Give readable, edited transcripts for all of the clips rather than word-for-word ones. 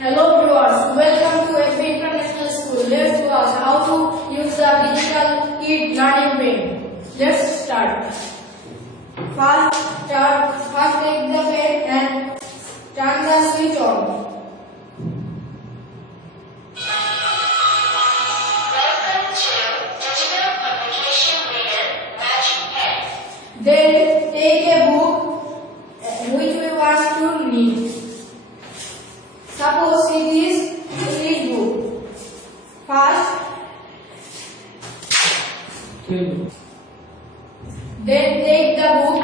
Hello viewers, welcome to FB International School. Let's watch how to use the digital e-learning brain. Let's start. First take the pen and turn the switch on. Welcome to Digital Communication Reader Magic Pen. Then take a book which we want to read. Suppose it is English book. First, then take the book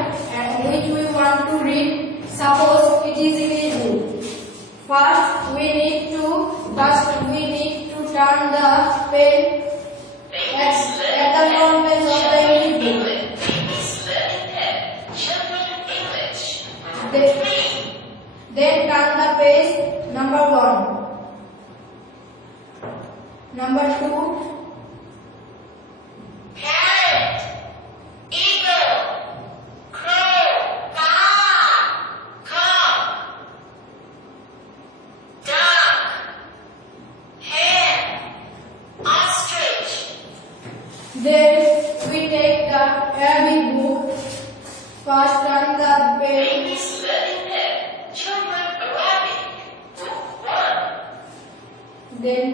which we want to read. Suppose it is English book. First, we need to turn the pen at the front page of the English book. Then turn the page number 1. Number 2. Parrot, eagle, crow, cock, duck, hen, ostrich. Then we take the Arabic book. First turn the page. Baby's learning pen. Children Arabic. Book 1. Then